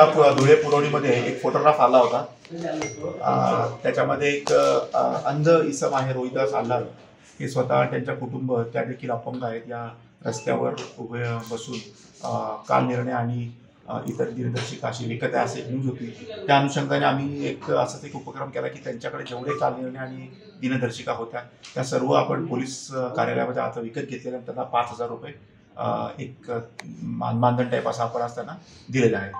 आमच्या धुळे पुरवणीमध्ये एक फोटोग्राफ आला होता. त्याच्यामध्ये एक अंध इसम आहे रोहिदास आल्हार, हे स्वतः त्यांच्या कुटुंब त्या देखील अपंग आहेत. या रस्त्यावर उभे बसून काल निर्णय आणि इतर दिनदर्शिका अशी विकत आहे असे न्यूज होती. त्या अनुषंगाने आम्ही असाच एक उपक्रम केला की त्यांच्याकडे जेवढे काल निर्णय आणि दिनदर्शिका होत्या त्या सर्व आपण पोलीस कार्यालयामध्ये आता विकत घेतलेल्या त्यांना 5,000 रुपये एक मानधन टाईप असा आपण असताना दिलेला आहे.